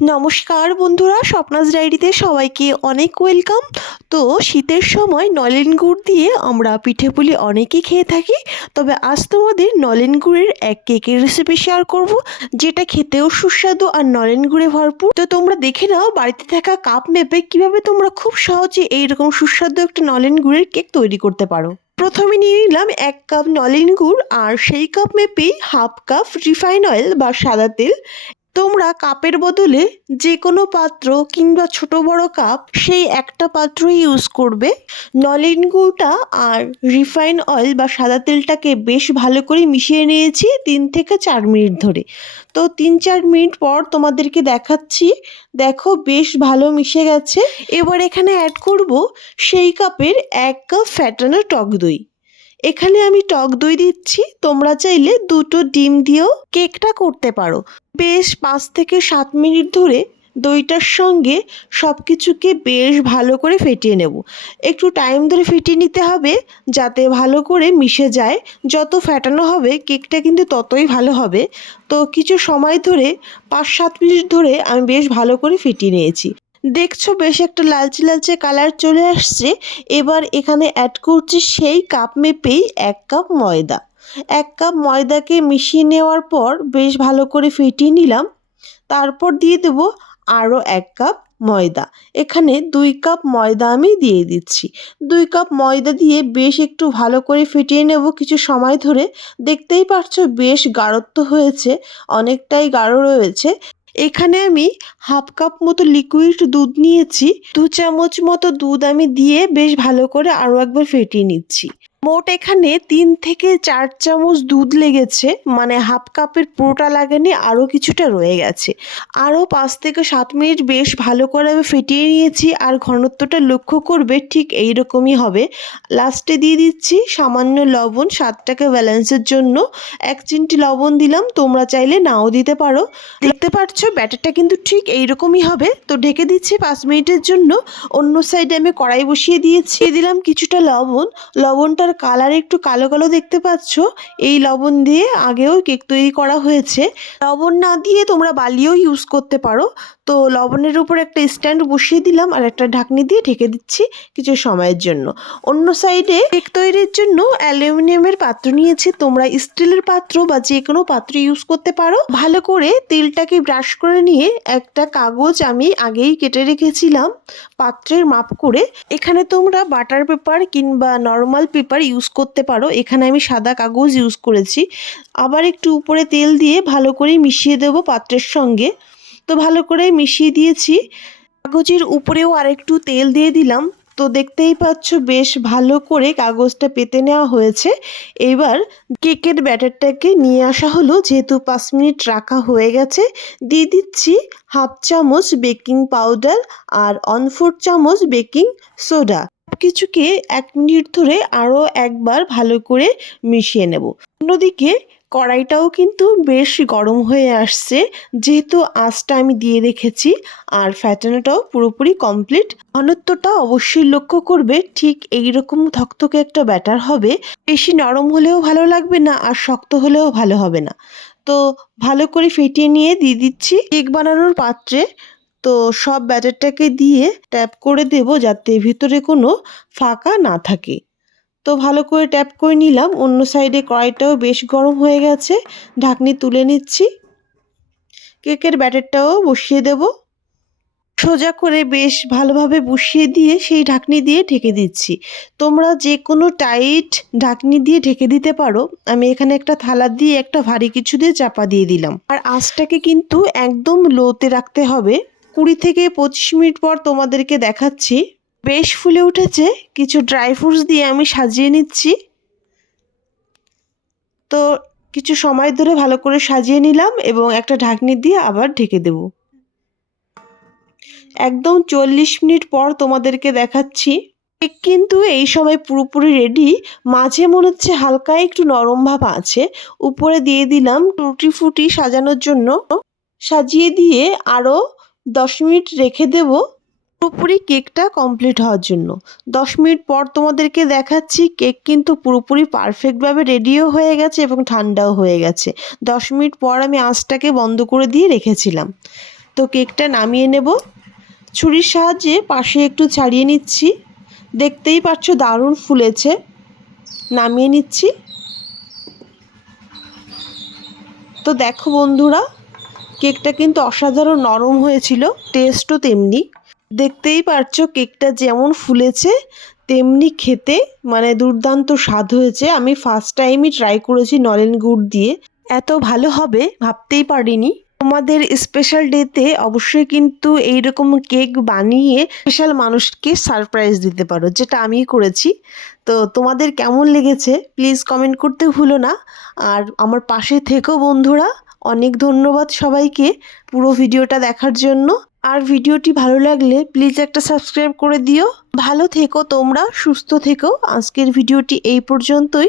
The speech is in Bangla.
নমস্কার বন্ধুরা, স্বপ্নাস ডায়েরিতে সবাইকে অনেক ওয়েলকাম। তো শীতের সময় নলেন গুড় দিয়ে আমরা পিঠে পুলি অনেকেই খেয়ে থাকি। তবে আজ তোমাদের নলেন গুড়ের এক কেকের রেসিপি শেয়ার করব, যেটা খেতেও সুস্বাদু আর নলেন গুড়ে ভরপুর। তো তোমরা দেখে নাও, বাড়িতে থাকা কাপ মেপে কীভাবে তোমরা খুব সহজে এইরকম সুস্বাদু একটা নলেন গুড়ের কেক তৈরি করতে পারো। প্রথমে নিয়ে নিলাম এক কাপ নলেন গুড় আর সেই কাপ মেপেই হাফ কাপ রিফাইন অয়েল বা সাদা তেল। তোমরা কাপের বদলে যে কোনো পাত্র কিংবা ছোট বড় কাপ সেই একটা পাত্রই ইউজ করবে। নলেন গুড়টা আর রিফাইন অয়েল বা সাদা তেলটাকে বেশ ভালো করে মিশিয়ে নিয়েছি তিন থেকে চার মিনিট ধরে। তো তিন চার মিনিট পর তোমাদেরকে দেখাচ্ছি। দেখো বেশ ভালো মিশে গেছে। এবার এখানে অ্যাড করব সেই কাপের এক কাপ ফ্যাটানো টক দই। এখানে আমি টক দই দিচ্ছি। তোমরা চাইলে দুটো ডিম দিয়েও কেকটা করতে পারো। বেশ পাঁচ থেকে সাত মিনিট ধরে দইটার সঙ্গে সব কিছুকে বেশ ভালো করে ফেটিয়ে নেব। একটু টাইম ধরে ফেটিয়ে নিতে হবে যাতে ভালো করে মিশে যায়। যত ফ্যাটানো হবে কেকটা কিন্তু ততই ভালো হবে। তো কিছু সময় ধরে পাঁচ সাত মিনিট ধরে আমি বেশ ভালো করে ফেটিয়ে নিয়েছি। দেখছ বেশ একটা লালচে লালচে কালার চলে আসছে। এবার এখানে অ্যাড করছি সেই কাপ মেপেই এক কাপ ময়দা। এক কাপ ময়দাকে মিশিয়ে নেওয়ার পর বেশ ভালো করে ফেটিয়ে নিলাম। তারপর দিয়ে দেব আরও এক কাপ ময়দা। এখানে দুই কাপ ময়দা আমি দিয়ে দিচ্ছি। দুই কাপ ময়দা দিয়ে বেশ একটু ভালো করে ফেটিয়ে নেব কিছু সময় ধরে। দেখতেই পারছ বেশ গাঢ়ত্ব হয়েছে, অনেকটাই গাঢ় রয়েছে। এখানে আমি হাফ কাপ মতো লিকুইড দুধ নিয়েছি। দু চামচ মতো দুধ আমি দিয়ে বেশ ভালো করে আরও একবার ফেটিয়ে নিচ্ছি। মোট এখানে তিন থেকে চার চামচ দুধ লেগেছে মানে হাফ কাপের পুরোটা লাগেনি আরও কিছুটা রয়ে গেছে। আরও পাঁচ থেকে সাত মিনিট বেশ ভালো করে আমি ফেটিয়ে নিয়েছি আর ঘনত্বটা লক্ষ্য করবে ঠিক এই রকমই হবে লাস্টে দিয়ে দিচ্ছি সামান্য লবণ, স্বাদটাকে ব্যালেন্সের জন্য। এক চিমটি লবণ দিলাম, তোমরা চাইলে নাও দিতে পারো। দেখতে পাচ্ছ, ব্যাটারটা কিন্তু ঠিক এই রকমই হবে। তো ঢেকে দিচ্ছি পাঁচ মিনিটের জন্য। অন্য সাইডে আমি কড়াই বসিয়ে দিয়েছি। দিলাম কিছুটা লবণ। লবণটার কালার একটু কালো কালো দেখতে পাচ্ছ? এই লবণ দিয়ে আগেও কেক তৈরি করা হয়েছে। লবণ না দিয়ে তোমরা বালিও ইউজ করতে পারো। তো লবণের উপর একটা স্ট্যান্ড বসিয়ে দিলাম আর একটা ঢাকনি দিয়ে ঢেকে দিচ্ছি কিছু সময়ের জন্য। অন্য সাইডে কেক তৈরির জন্য অ্যালুমিনিয়ামের পাত্র নিয়েছি। তোমরা স্টিলের পাত্র বা যে কোনো পাত্র ইউজ করতে পারো। ভালো করে তেলটাকে ব্রাশ করে নিয়ে একটা কাগজ আমি আগেই কেটে রেখেছিলাম। পাত্রের মাপ করে। এখানে তোমরা বাটার পেপার কিংবা নর্মাল পেপার ইউজ করতে পারো। এখানে আমি সাদা কাগজ ইউজ করেছি। আবার একটু উপরে তেল দিয়ে ভালো করে মিশিয়ে দেবো পাত্রের সঙ্গে। তো ভালো করে মিশিয়ে দিয়েছি। কাগজের উপরেও আরেকটু তেল দিয়ে দিলাম। তো দেখতেই পাচ্ছ বেশ ভালো করে কাগজটা পেতে নেওয়া হয়েছে। এবার কেকের ব্যাটারটাকে নিয়ে আসা হলো। যেহেতু পাঁচ মিনিট রাখা হয়ে গেছে, দিয়ে দিচ্ছি হাফ চামচ বেকিং পাউডার আর অন ফোর চামচ বেকিং সোডা। কিছুকে এক মিনিট ধরে আরও একবার ভালো করে মিশিয়ে নেব। অন্যদিকে কড়াইটাও কিন্তু বেশ গরম হয়ে আসছে। যেহেতু আঁচটা আমি দিয়ে রেখেছি আর ফ্যাটানোটাও পুরোপুরি কমপ্লিট ঘনত্বটা অবশ্যই লক্ষ্য করবে ঠিক এই রকম থকথকে একটা ব্যাটার হবে। বেশি নরম হলেও ভালো লাগবে না আর শক্ত হলেও ভালো হবে না। তো ভালো করে ফেটিয়ে নিয়ে দিয়ে দিচ্ছি। কেক বানানোর পাত্রে তো সব ব্যাটারটাকে দিয়ে ট্যাপ করে দেব যাতে ভিতরে কোনো ফাঁকা না থাকে। তো ভালো করে ট্যাপ করে নিলাম। অন্য সাইডে কড়াইটাও বেশ গরম হয়ে গেছে। ঢাকনি তুলে নিচ্ছি। কেকের ব্যাটারটাও বসিয়ে দেব। সোজা করে বেশ ভালোভাবে বসিয়ে দিয়ে সেই ঢাকনি দিয়ে ঢেকে দিচ্ছি। তোমরা যে কোনো টাইট ঢাকনি দিয়ে ঢেকে দিতে পারো। আমি এখানে একটা থালা দিয়ে একটা ভারী কিছু দিয়ে চাপা দিয়ে দিলাম। আর আঁচটাকে কিন্তু একদম লোতে রাখতে হবে। কুড়ি থেকে পঁচিশ মিনিট পর তোমাদেরকে দেখাচ্ছি। বেশ ফুলে উঠেছে, কিছু ড্রাই ফ্রুটস দিয়ে আমি সাজিয়ে নিচ্ছি। তো কিছু সময় ধরে ভালো করে সাজিয়ে নিলাম এবং একটা ঢাকনি দিয়ে আবার ঢেকে দেব। একদম চল্লিশ মিনিট পর তোমাদেরকে দেখাচ্ছি। কেক কিন্তু এই সময় পুরোপুরি রেডি মাঝে মনে হচ্ছে হালকা একটু নরম ভাব আছে। উপরে দিয়ে দিলাম টুটি ফুটি সাজানোর জন্য। সাজিয়ে দিয়ে আরও দশ মিনিট রেখে দেবো। পুরোপুরি কেকটা কমপ্লিট হওয়ার জন্য। দশ মিনিট পর তোমাদেরকে দেখাচ্ছি, কেক কিন্তু পুরোপুরি পারফেক্টভাবে রেডিও হয়ে গেছে এবং ঠান্ডাও হয়ে গেছে। দশ মিনিট পর আমি আঁচটাকে বন্ধ করে দিয়ে রেখেছিলাম। তো কেকটা নামিয়ে নেব। ছুরির সাহায্যে পাশে একটু ছাড়িয়ে নিচ্ছি। দেখতেই পাচ্ছ দারুণ ফুলেছে। নামিয়ে নিচ্ছি। তো দেখো বন্ধুরা কেকটা কিন্তু অসাধারণ নরম হয়েছিল টেস্টও তেমনি। দেখতেই পারছ কেকটা যেমন ফুলেছে, তেমনি খেতে মানে দুর্দান্ত স্বাদ হয়েছে। আমি ফার্স্ট টাইমই ট্রাই করেছি নলেন গুড় দিয়ে। এত ভালো হবে ভাবতেই পারিনি। তোমাদের স্পেশাল ডেতে অবশ্যই কিন্তু এইরকম কেক বানিয়ে স্পেশাল মানুষকে সারপ্রাইজ দিতে পারো, যেটা আমি করেছি। তো তোমাদের কেমন লেগেছে প্লিজ কমেন্ট করতে ভুলো না। আর আমার পাশে থেকেও বন্ধুরা। অনেক ধন্যবাদ সবাইকে পুরো ভিডিওটা দেখার জন্য। আর ভিডিওটি ভালো লাগলে প্লিজ একটা সাবস্ক্রাইব করে দিও। ভালো থেকো তোমরা, সুস্থ থেকো। আজকের ভিডিওটি এই পর্যন্তই।